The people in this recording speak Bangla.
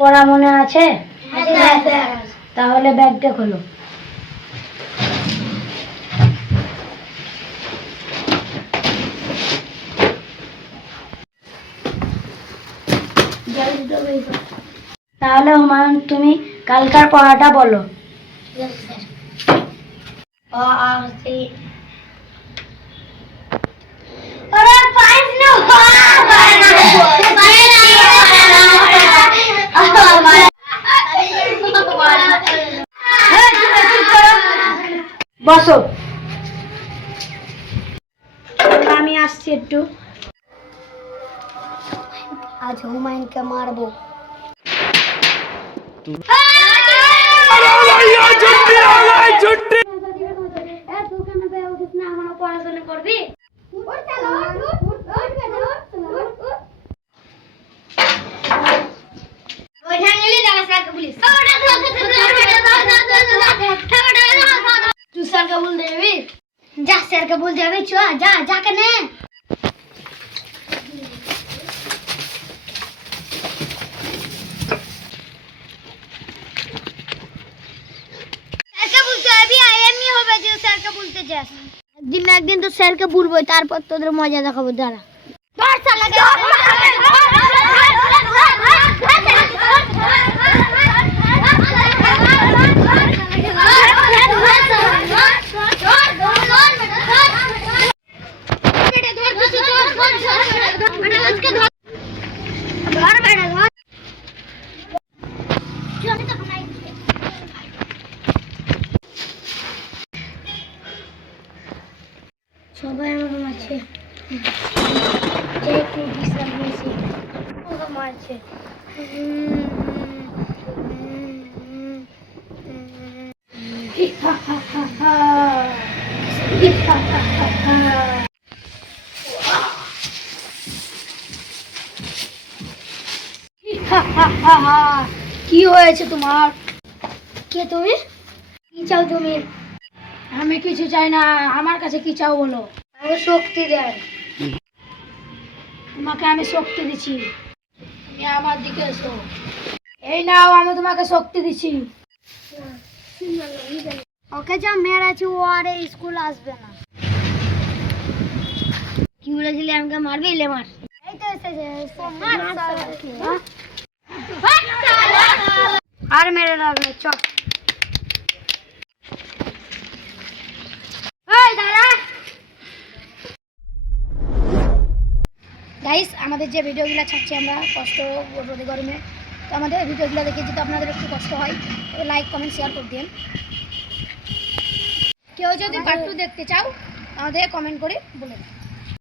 পড়া মনে আছে? তাহলে ব্যাগটা খোলো। তাহলে হুমায়ুন, তুমি কালকার পড়াটা বলো। বসো, আমি আসছি একটু। আজ হুমায়ুনকে মারবো। পড়াশোনা করবি? তুই স্যারকে বলতে যাবি? যা, স্যারকে বলতে যাবি, চ যা, যাকে নে। স্যারকে বলতে যাবি, এমনি হবে যে স্যারকে বলতে যাস। একদিন না একদিন তো স্যারকে বলবো, তারপর তোদের মজা দেখাবো। দাঁড়া। সবাই আমাকে মারছে, একটু বিশ্রাম নিয়েছি, আমাকে মারছে। কি হয়েছে তোমার? কে তুমি? কি চাও তুমি? আমি কিছু চাই না। আমার কাছে কি চাও বলো? আমি শক্তি দেন। তোমাকে আমি শক্তি দিচ্ছি, তুমি আমার দিকে এসো। এই নাও, আমি তোমাকে শক্তি দিচ্ছি। ওকে যা মেরেছি, ও আর এই স্কুল আসবে না। কি বলেছিলি আমাকে মারবি? লে মার। এই তো এসেছে। আর মেরে লাগবে, চ। গাইস, আমাদের যে ভিডিওগুলো ছাড়ছি আমরা কষ্ট রোদে গরমে, তো আমাদের ভিডিওগুলো দেখে যদি আপনাদের একটু কষ্ট হয় তবে লাইক কমেন্ট শেয়ার করে দিন। কেউ যদি পার্ট 2 দেখতে চাও আমাদের কমেন্ট করে বলে দিন।